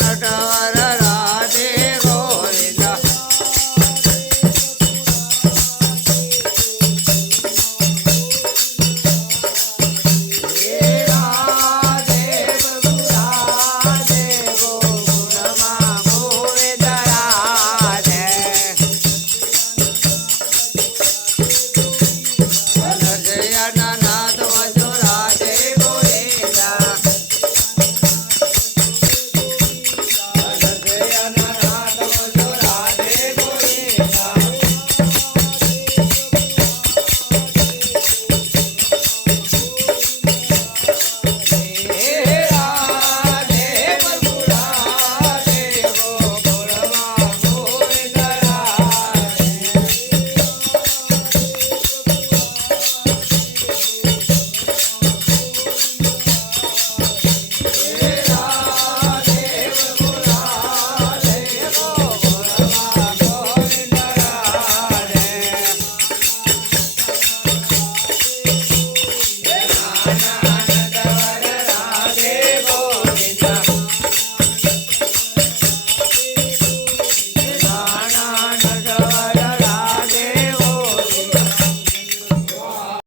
ಕಾಣದ